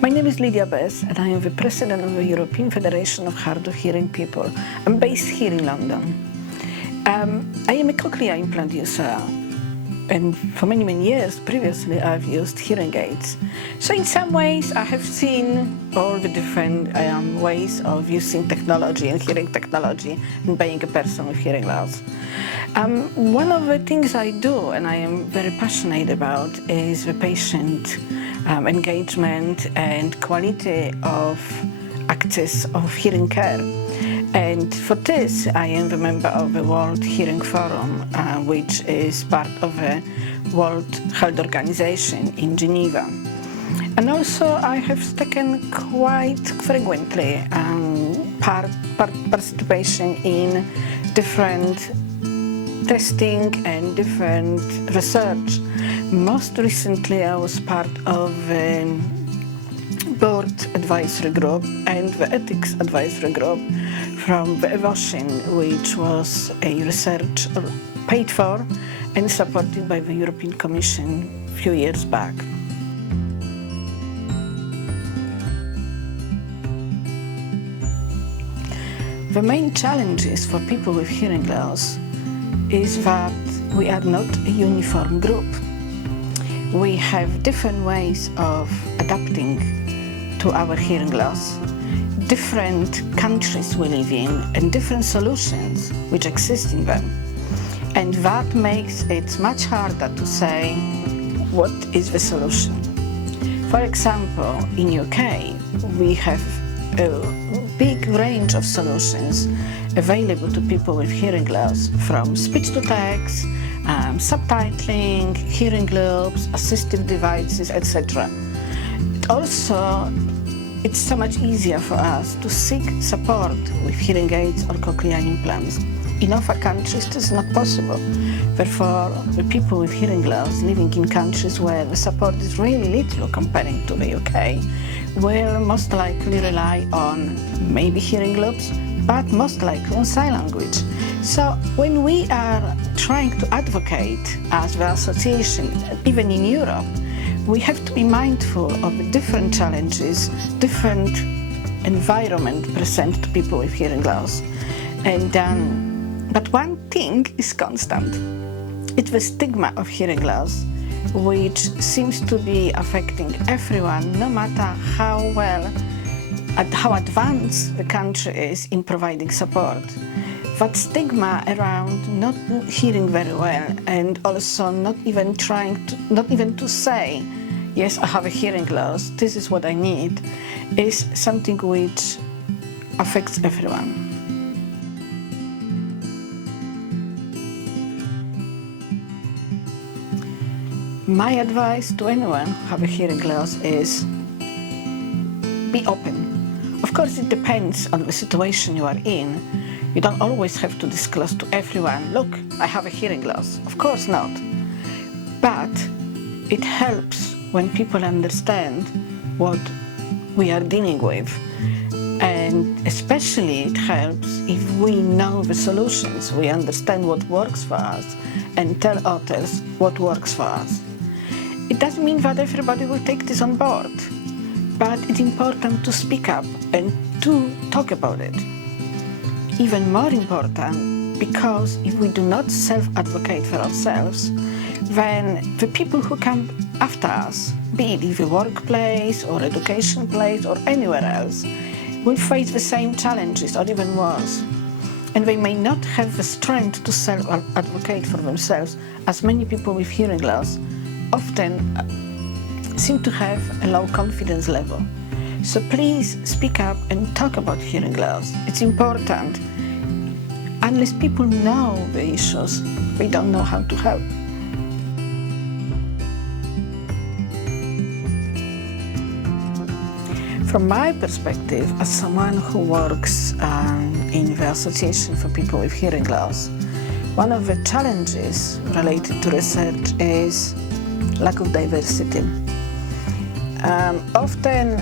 My name is Lidia and I am the president of the European Federation of Hard of Hearing People. I'm based here in London. I am a cochlear implant user, and for many, many years previously I've used hearing aids. So in some ways I have seen all the different ways of using technology and hearing technology and being a person with hearing loss. One of the things I do and I am very passionate about is the patient engagement and quality of access of hearing care. And for this, I am the member of the World Hearing Forum, which is part of the World Health Organization in Geneva. And also, I have taken quite frequently participation in different testing and different research. Most recently, I was part of the board advisory group and the ethics advisory group from the EFHOH, which was a research paid for and supported by the European Commission a few years back. The main challenges for people with hearing loss is that we are not a uniform group. We have different ways of adapting to our hearing loss, different countries we live in, and different solutions which exist in them. And that makes it much harder to say what is the solution. For example, in UK, we have a big range of solutions available to people with hearing loss, from speech-to-text, subtitling, hearing loops, assistive devices, etc. Also, it's so much easier for us to seek support with hearing aids or cochlear implants. In other countries, this is not possible. Therefore, the people with hearing loss living in countries where the support is really little comparing to the UK will most likely rely on maybe hearing loops, but most likely on sign language. So when we are trying to advocate as the association, even in Europe, we have to be mindful of the different challenges, different environment present to people with hearing loss. But one thing is constant. It's the stigma of hearing loss, which seems to be affecting everyone, no matter how advanced the country is in providing support. That stigma around not hearing very well and also not even to say, yes, I have a hearing loss, this is what I need, is something which affects everyone. My advice to anyone who has a hearing loss is be open. Of course, it depends on the situation you are in. You don't always have to disclose to everyone, look, I have a hearing loss. Of course not. But it helps when people understand what we are dealing with. And especially it helps if we know the solutions, we understand what works for us and tell others what works for us. It doesn't mean that everybody will take this on board, but it's important to speak up and to talk about it. Even more important, because if we do not self-advocate for ourselves, then the people who come after us, be it in the workplace or education place or anywhere else, will face the same challenges or even worse. And they may not have the strength to self-advocate for themselves, as many people with hearing loss often seem to have a low confidence level. So please speak up and talk about hearing loss. It's important. Unless people know the issues, they don't know how to help. From my perspective, as someone who works in the Association for People with Hearing Loss, one of the challenges related to research is lack of diversity. Often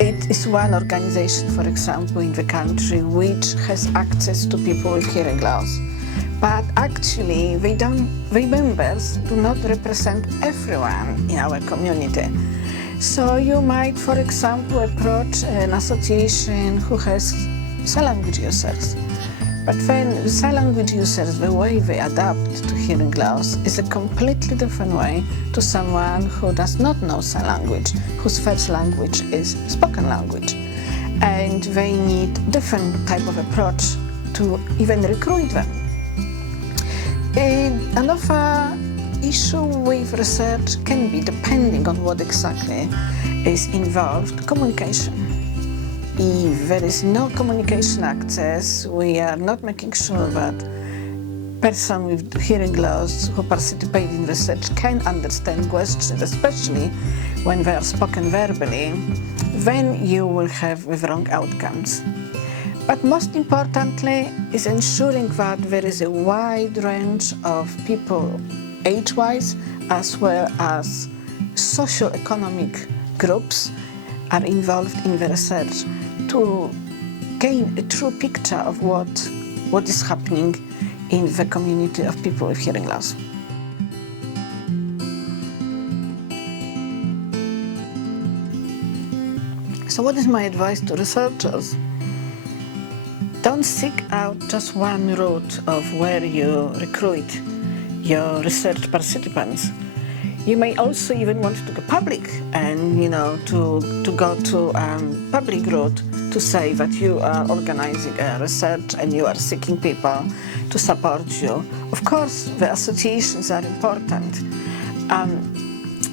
it is one organization, for example, in the country which has access to people with hearing loss. But actually, their members do not represent everyone in our community. So you might, for example, approach an association who has sign language users. But then sign language users, the way they adapt to hearing loss is a completely different way to someone who does not know sign language, whose first language is spoken language. And they need different type of approach to even recruit them. Another issue with research can be, depending on what exactly is involved, communication. If there is no communication access, we are not making sure that person with hearing loss who participate in research can understand questions, especially when they are spoken verbally, then you will have the wrong outcomes. But most importantly is ensuring that there is a wide range of people, age-wise, as well as socio-economic groups are involved in the research to gain a true picture of what is happening in the community of people with hearing loss. So what is my advice to researchers? Don't seek out just one route of where you recruit your research participants. You may also even want to go public and, to go to public route to say that you are organizing a research and you are seeking people to support you. Of course, the associations are important.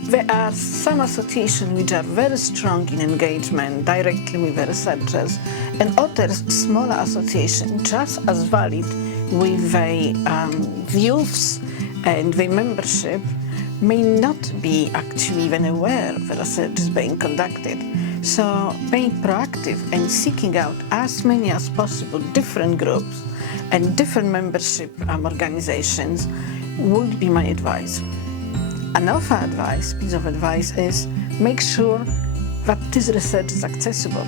There are some associations which are very strong in engagement directly with the researchers, and others, smaller associations, just as valid with the views and the membership, may not be actually even aware the research is being conducted. So being proactive and seeking out as many as possible different groups and different membership organizations would be my advice. Another piece of advice is make sure that this research is accessible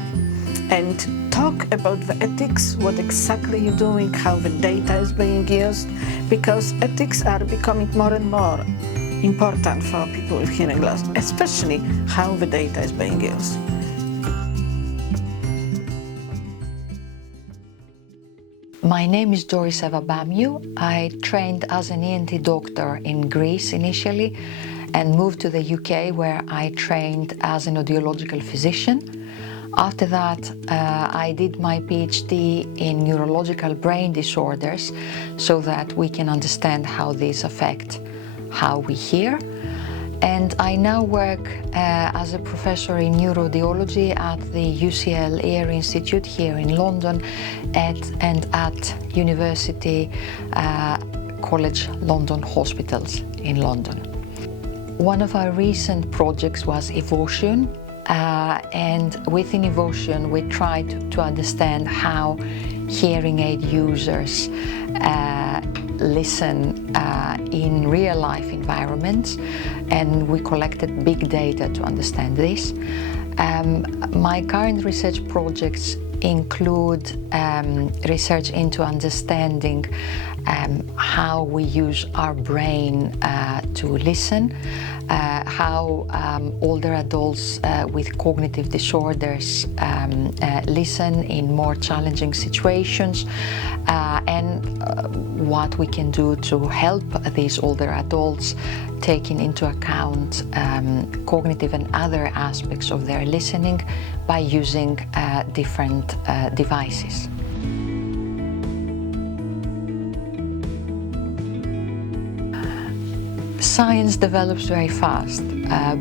and talk about the ethics, what exactly you're doing, how the data is being used, because ethics are becoming more and more important for people with hearing loss, especially how the data is being used. My name is Doris Bamiou. I trained as an ENT doctor in Greece initially and moved to the UK where I trained as an audiological physician. After that, I did my PhD in neurological brain disorders so that we can understand how these affect how we hear. And I now work as a professor in neuroaudiology at the UCL Ear Institute here in London and at University College London Hospitals in London. One of our recent projects was EFHOH, and within EFHOH we tried to understand how hearing aid users listen in real-life environments, and we collected big data to understand this. My current research projects include research into understanding how we use our brain to listen, how older adults with cognitive disorders listen in more challenging situations, and what we can do to help these older adults, taking into account cognitive and other aspects of their listening by using different devices. Science develops very fast,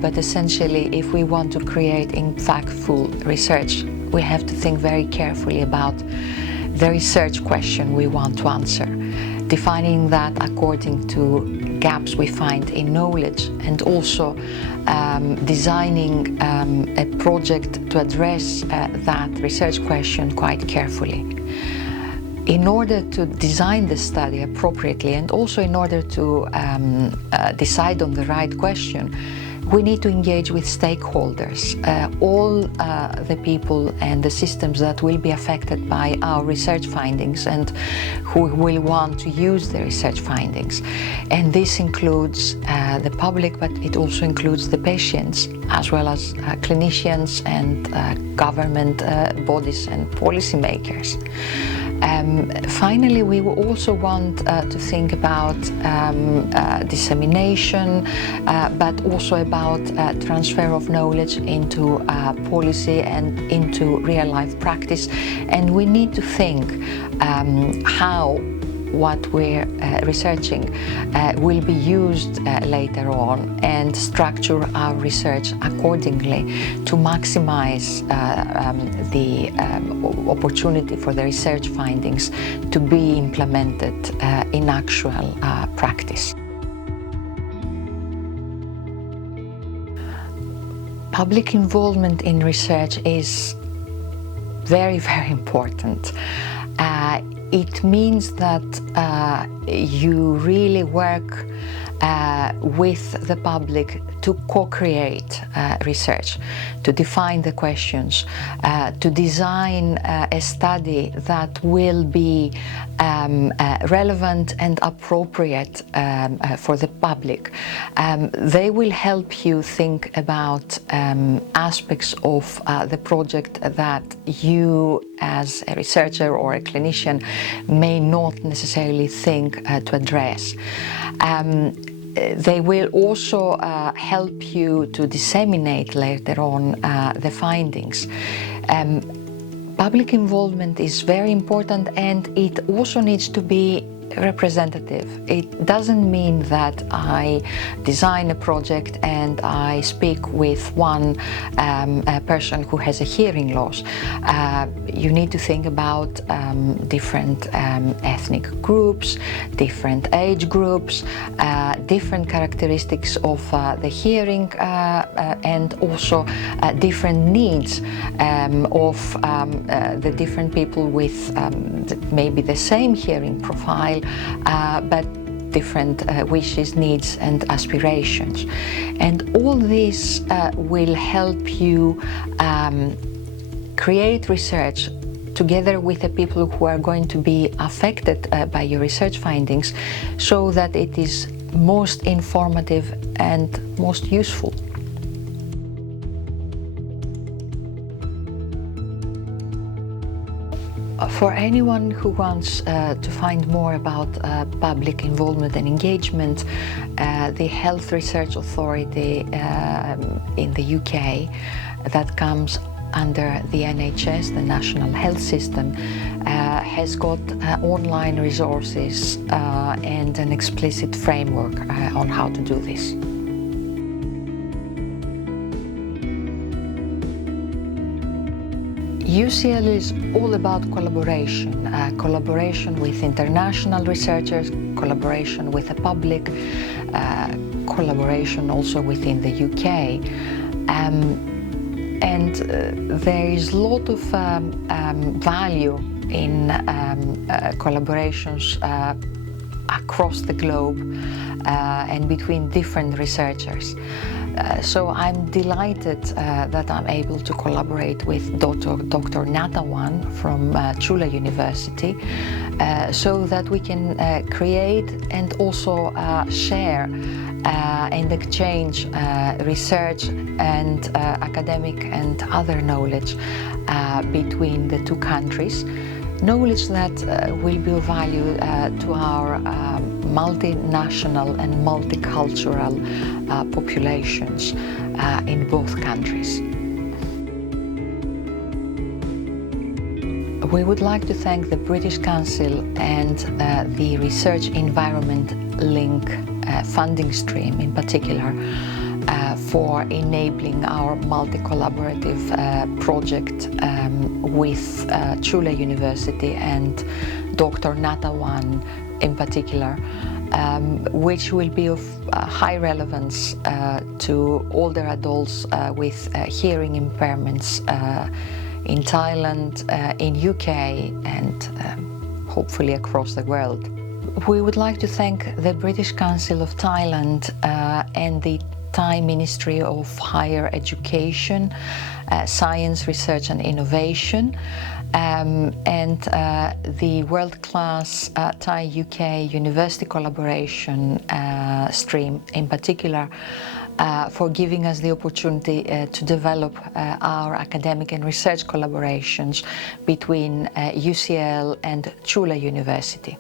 but essentially if we want to create impactful research, we have to think very carefully about the research question we want to answer, defining that according to gaps we find in knowledge, and also designing a project to address that research question quite carefully. In order to design the study appropriately, and also in order to decide on the right question, We need to engage with stakeholders, all the people and the systems that will be affected by our research findings and who will want to use the research findings. And this includes the public, but it also includes the patients, as well as clinicians and government bodies and policymakers. Finally, we will also want to think about dissemination, but also about transfer of knowledge into policy and into real-life practice. And we need to think how what we're researching will be used later on, and structure our research accordingly to maximize the opportunity for the research findings to be implemented in actual practice. Public involvement in research is very, very important. It means that you really work with the public to co-create research, to define the questions, to design a study that will be relevant and appropriate for the public. They will help you think about aspects of the project that you as a researcher or a clinician may not necessarily think to address. They will also help you to disseminate later on the findings. Public involvement is very important, and it also needs to be representative. It doesn't mean that I design a project and I speak with one person who has a hearing loss. You need to think about different ethnic groups, different age groups, different characteristics of the hearing, and also different needs of the different people with maybe the same hearing profile, but different wishes, needs and aspirations. And all this will help you create research together with the people who are going to be affected by your research findings, so that it is most informative and most useful. For anyone who wants to find more about public involvement and engagement, the Health Research Authority in the UK, that comes under the NHS, the National Health System, has got online resources and an explicit framework on how to do this. UCL is all about collaboration, collaboration with international researchers, collaboration with the public, collaboration also within the UK. And there is a lot of value in collaborations across the globe and between different researchers. So I'm delighted that I'm able to collaborate with Dr. Nattawan from Chula University, so that we can create and also share and exchange research and academic and other knowledge between the two countries. Knowledge that will be of value to our multinational and multicultural populations in both countries. We would like to thank the British Council and the Research Environment Link funding stream in particular for enabling our multi-collaborative project with Chula University and Dr. Nattawan in particular, which will be of high relevance to older adults with hearing impairments in Thailand, in UK and hopefully across the world. We would like to thank the British Council of Thailand and the Thai Ministry of Higher Education, Science, Research and Innovation, and the world-class Thai-UK university collaboration stream in particular, for giving us the opportunity to develop our academic and research collaborations between UCL and Chula University.